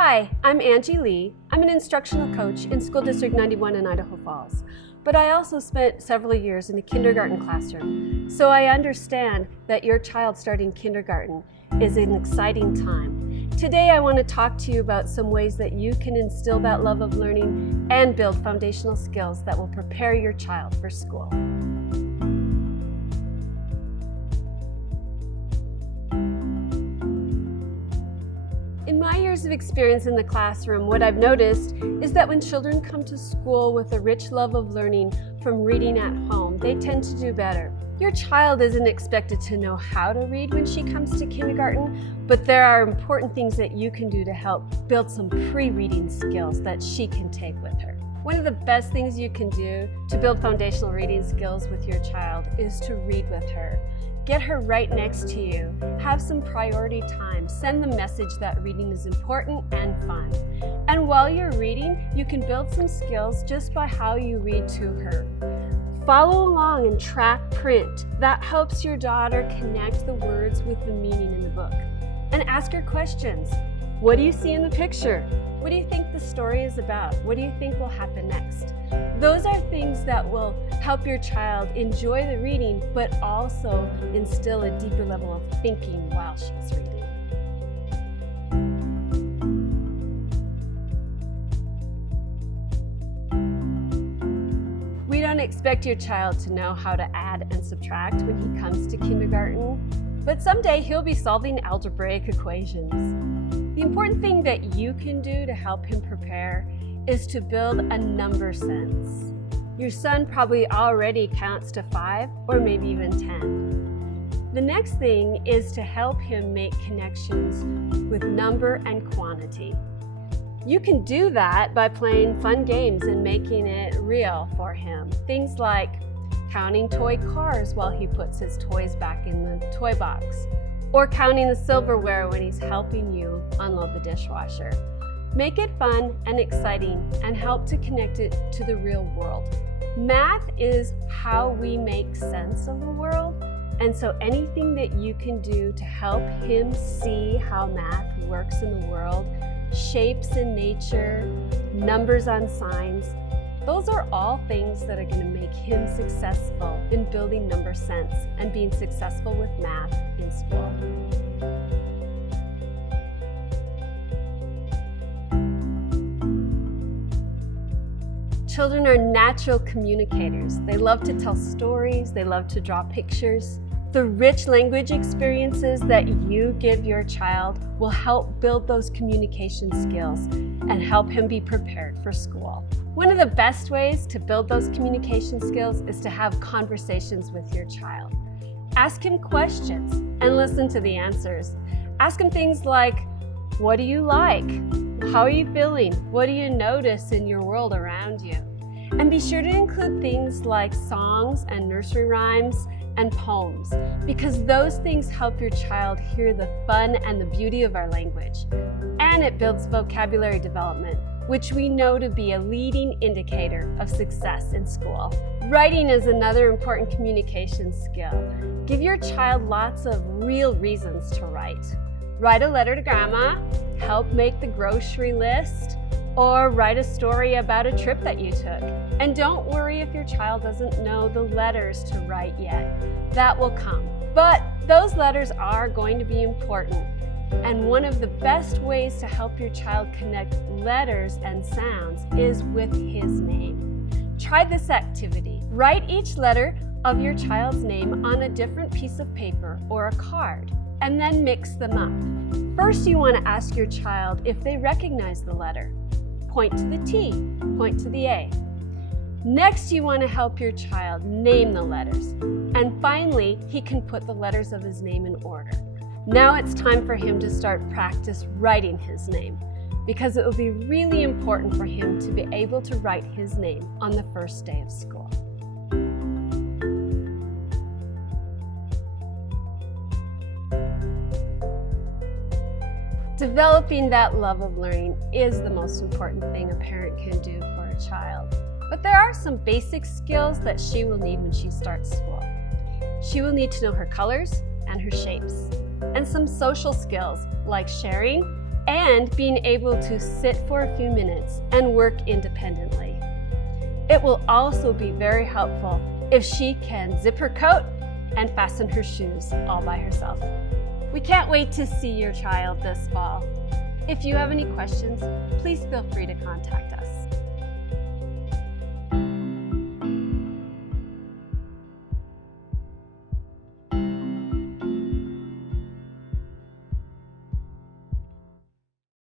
Hi, I'm Angie Lee. I'm an instructional coach in School District 91 in Idaho Falls, but I also spent several years in a kindergarten classroom, so I understand that your child starting kindergarten is an exciting time. Today I want to talk to you about some ways that you can instill that love of learning and build foundational skills that will prepare your child for school. In my years of experience in the classroom, what I've noticed is that when children come to school with a rich love of learning from reading at home, they tend to do better. Your child isn't expected to know how to read when she comes to kindergarten, but there are important things that you can do to help build some pre-reading skills that she can take with her. One of the best things you can do to build foundational reading skills with your child is to read with her. Get her right next to you. Have some priority time. Send the message that reading is important and fun. And while you're reading, you can build some skills just by how you read to her. Follow along and track print. That helps your daughter connect the words with the meaning in the book. And ask her questions. What do you see in the picture? What do you think the story is about? What do you think will happen next? Those are things that will help your child enjoy the reading, but also instill a deeper level of thinking while she's reading. We don't expect your child to know how to add and subtract when he comes to kindergarten, but someday he'll be solving algebraic equations. The important thing that you can do to help him prepare is to build a number sense. Your son probably already counts to 5 or maybe even 10. The next thing is to help him make connections with number and quantity. You can do that by playing fun games and making it real for him. Things like counting toy cars while he puts his toys back in the toy box, or counting the silverware when he's helping you unload the dishwasher. Make it fun and exciting and help to connect it to the real world. Math is how we make sense of the world, and so anything that you can do to help him see how math works in the world, shapes in nature, numbers on signs, those are all things that are going to make him successful in building number sense and being successful with math in school. Children are natural communicators. They love to tell stories, they love to draw pictures. The rich language experiences that you give your child will help build those communication skills and help him be prepared for school. One of the best ways to build those communication skills is to have conversations with your child. Ask him questions and listen to the answers. Ask him things like, what do you like? How are you feeling? What do you notice in your world around you? And be sure to include things like songs and nursery rhymes and poems, because those things help your child hear the fun and the beauty of our language. And it builds vocabulary development, which we know to be a leading indicator of success in school. Writing is another important communication skill. Give your child lots of real reasons to write. Write a letter to grandma, help make the grocery list, or write a story about a trip that you took. And don't worry if your child doesn't know the letters to write yet. That will come. But those letters are going to be important. And one of the best ways to help your child connect letters and sounds is with his name. Try this activity. Write each letter of your child's name on a different piece of paper or a card, and then mix them up. First, you want to ask your child if they recognize the letter. Point to the T, point to the A. Next, you want to help your child name the letters. And finally, he can put the letters of his name in order. Now it's time for him to start practice writing his name, because it will be really important for him to be able to write his name on the first day of school. Developing that love of learning is the most important thing a parent can do for a child. But there are some basic skills that she will need when she starts school. She will need to know her colors and her shapes, and some social skills like sharing and being able to sit for a few minutes and work independently. It will also be very helpful if she can zip her coat and fasten her shoes all by herself. We can't wait to see your child this fall. If you have any questions, please feel free to contact us.